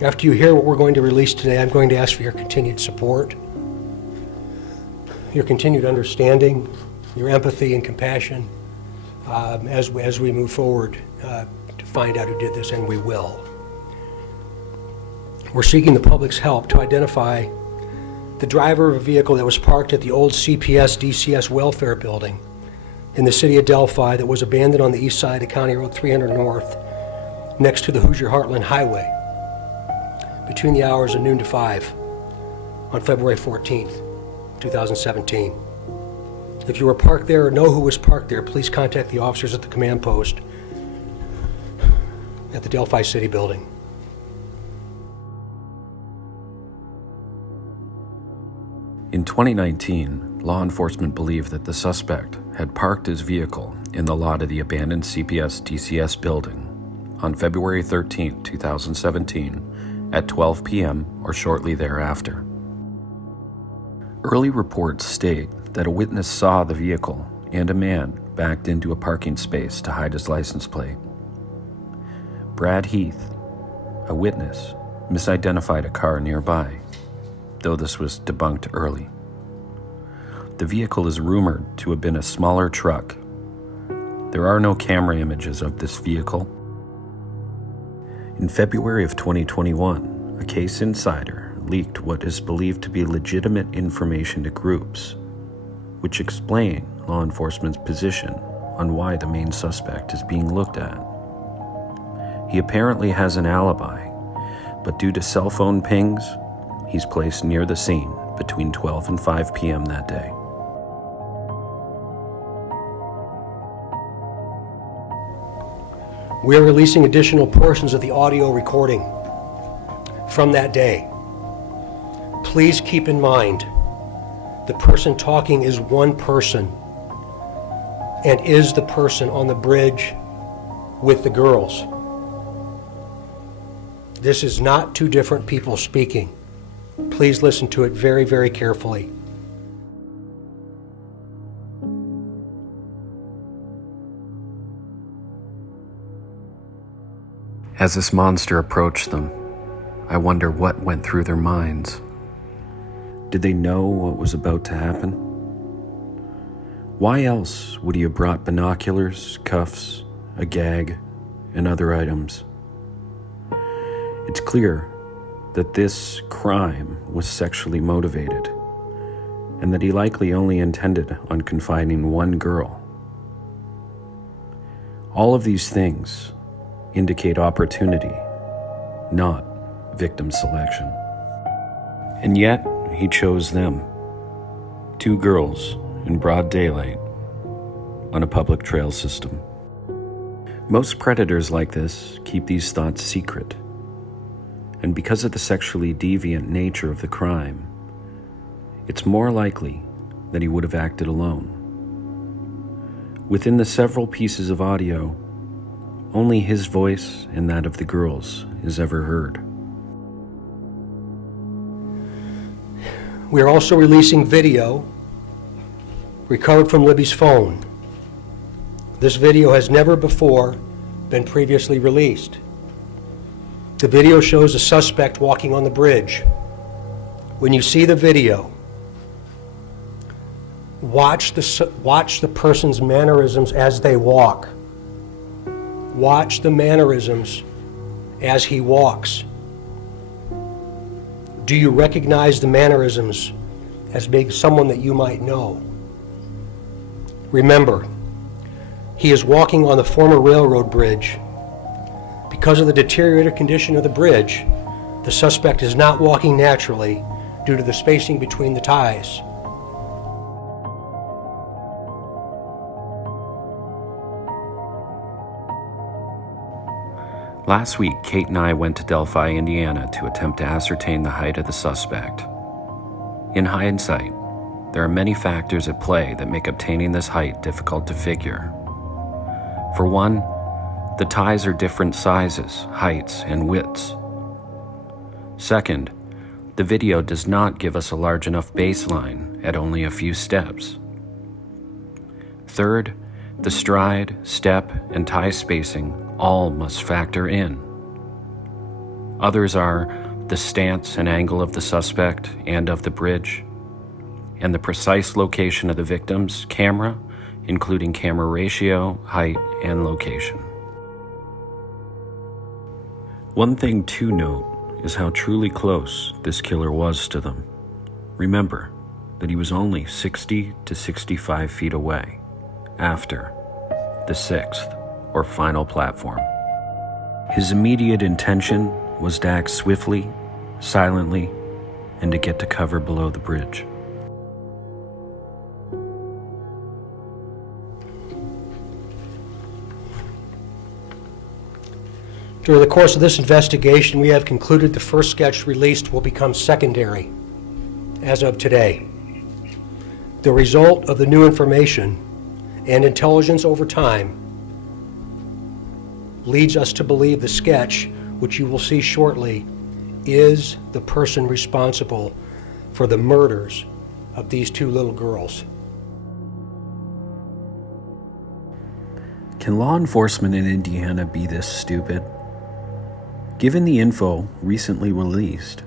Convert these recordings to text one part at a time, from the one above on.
After you hear what we're going to release today, I'm going to ask for your continued support, your continued understanding, your empathy and compassion as we move forward to find out who did this, and we will. We're seeking the public's help to identify the driver of a vehicle that was parked at the old CPS DCS welfare building in the city of Delphi that was abandoned on the east side of County Road 300 North next to the Hoosier Heartland Highway between the hours of noon to 5 on February 14th, 2017. If you were parked there or know who was parked there, please contact the officers at the command post at the Delphi City Building. In 2019, law enforcement believed that the suspect had parked his vehicle in the lot of the abandoned CPS DCS building on February 13, 2017 at 12 p.m. or shortly thereafter. Early reports state that a witness saw the vehicle and a man backed into a parking space to hide his license plate. Brad Heath, a witness, misidentified a car nearby, though this was debunked early. The vehicle is rumored to have been a smaller truck. There are no camera images of this vehicle. In February of 2021, a case insider leaked what is believed to be legitimate information to groups, which explain law enforcement's position on why the main suspect is being looked at. He apparently has an alibi, but due to cell phone pings, he's placed near the scene between 12 and 5 p.m. that day. We are releasing additional portions of the audio recording from that day. Please keep in mind, the person talking is one person and is the person on the bridge with the girls. This is not two different people speaking. Please listen to it very, very carefully. As this monster approached them, I wonder what went through their minds. Did they know what was about to happen? Why else would he have brought binoculars, cuffs, a gag, and other items? It's clear that this crime was sexually motivated, and that he likely only intended on confining one girl. All of these things indicate opportunity, not victim selection. And yet, he chose them, two girls in broad daylight on a public trail system. Most predators like this keep these thoughts secret, and because of the sexually deviant nature of the crime, it's more likely that he would have acted alone. Within the several pieces of audio, only his voice and that of the girls is ever heard. We are also releasing video recovered from Libby's phone. This video has never before been previously released. The video shows a suspect walking on the bridge. When you see the video, watch the person's mannerisms as they walk. Watch the mannerisms as he walks. Do you recognize the mannerisms as being someone that you might know? Remember, he is walking on the former railroad bridge. Because of the deteriorated condition of the bridge, the suspect is not walking naturally due to the spacing between the ties. Last week, Kate and I went to Delphi, Indiana to attempt to ascertain the height of the suspect. In hindsight, there are many factors at play that make obtaining this height difficult to figure. For one, the ties are different sizes, heights, and widths. Second, the video does not give us a large enough baseline at only a few steps. Third, the stride, step, and tie spacing all must factor in. Others are the stance and angle of the suspect and of the bridge, and the precise location of the victim's camera, including camera ratio, height, and location. One thing to note is how truly close this killer was to them. Remember that he was only 60 to 65 feet away after the sixth or final platform. His immediate intention was to act swiftly, silently, and to get to cover below the bridge. During the course of this investigation, we have concluded the first sketch released will become secondary as of today. The result of the new information and intelligence over time leads us to believe the sketch, which you will see shortly, is the person responsible for the murders of these two little girls. Can law enforcement in Indiana be this stupid? Given the info recently released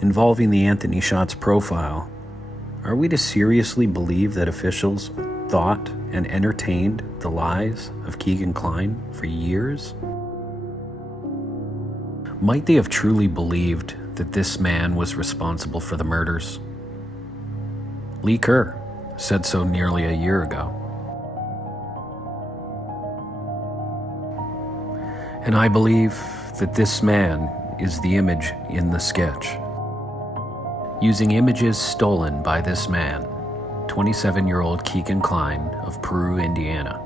involving the Anthony Schatz profile, are we to seriously believe that officials thought and entertained the lies of Keegan Kline for years? Might they have truly believed that this man was responsible for the murders? Lee Kerr said so nearly a year ago. And I believe that this man is the image in the sketch. Using images stolen by this man, 27-year-old Keegan Kline of Peru, Indiana.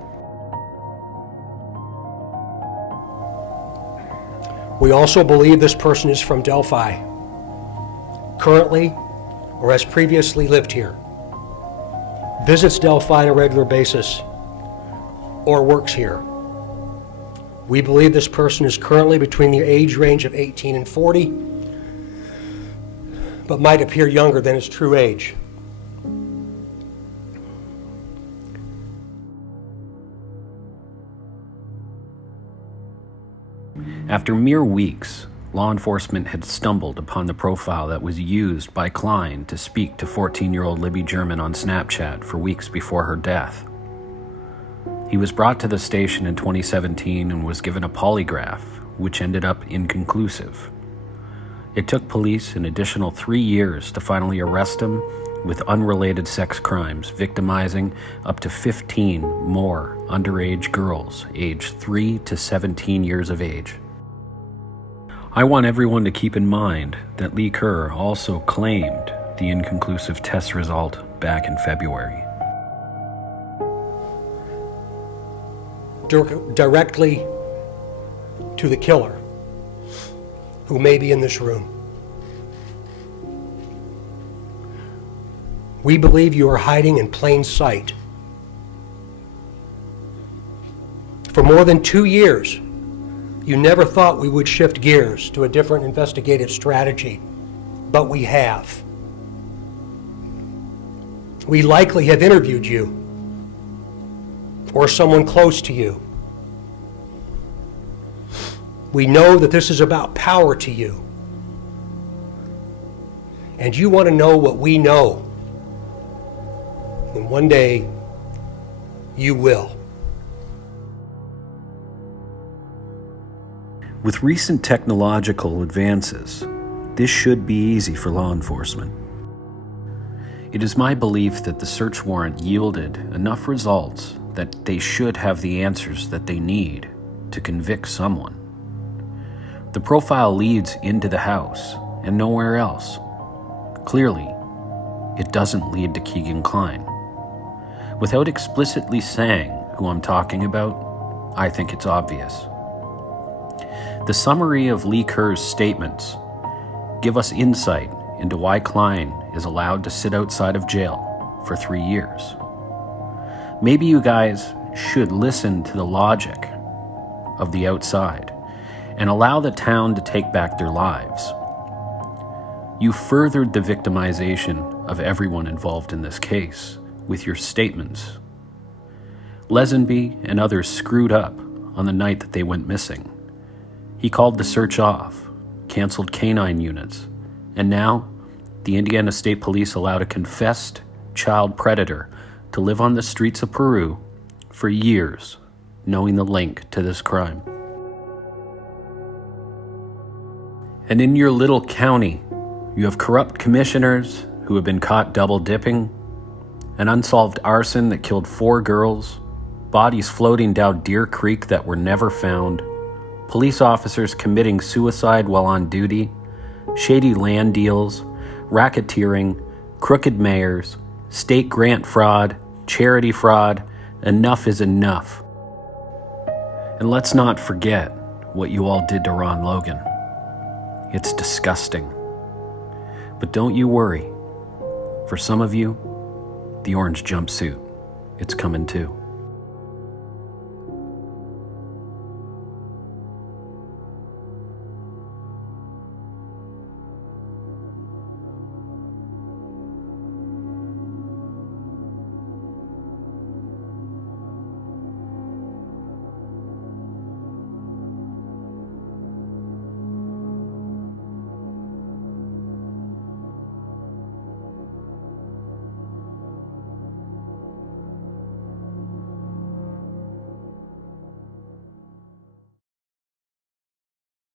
We also believe this person is from Delphi, currently or has previously lived here, visits Delphi on a regular basis, or works here. We believe this person is currently between the age range of 18 and 40, but might appear younger than his true age. After mere weeks, law enforcement had stumbled upon the profile that was used by Kline to speak to 14-year-old Libby German on Snapchat for weeks before her death. He was brought to the station in 2017 and was given a polygraph, which ended up inconclusive. It took police an additional 3 years to finally arrest him with unrelated sex crimes, victimizing up to 15 more underage girls aged 3 to 17 years of age. I want everyone to keep in mind that Lee Kerr also claimed the inconclusive test result back in February. Directly to the killer, who may be in this room. We believe you are hiding in plain sight. For more than 2 years, you never thought we would shift gears to a different investigative strategy, but we have. We likely have interviewed you or someone close to you. We know that this is about power to you, and you want to know what we know. And one day, you will. With recent technological advances, this should be easy for law enforcement. It is my belief that the search warrant yielded enough results that they should have the answers that they need to convict someone. The profile leads into the house and nowhere else. Clearly, it doesn't lead to Keegan Kline. Without explicitly saying who I'm talking about, I think it's obvious. The summary of Lee Kerr's statements give us insight into why Kline is allowed to sit outside of jail for 3 years. Maybe you guys should listen to the logic of the outside and allow the town to take back their lives. You furthered the victimization of everyone involved in this case with your statements. Lesenby and others screwed up on the night that they went missing. He called the search off, canceled canine units, and now the Indiana State Police allowed a confessed child predator to live on the streets of Peru for years, knowing the link to this crime. And in your little county, you have corrupt commissioners who have been caught double-dipping, an unsolved arson that killed 4 girls, bodies floating down Deer Creek that were never found, police officers committing suicide while on duty, shady land deals, racketeering, crooked mayors, state grant fraud, charity fraud. Enough is enough. And let's not forget what you all did to Ron Logan. It's disgusting. But don't you worry. For some of you, the orange jumpsuit, it's coming too.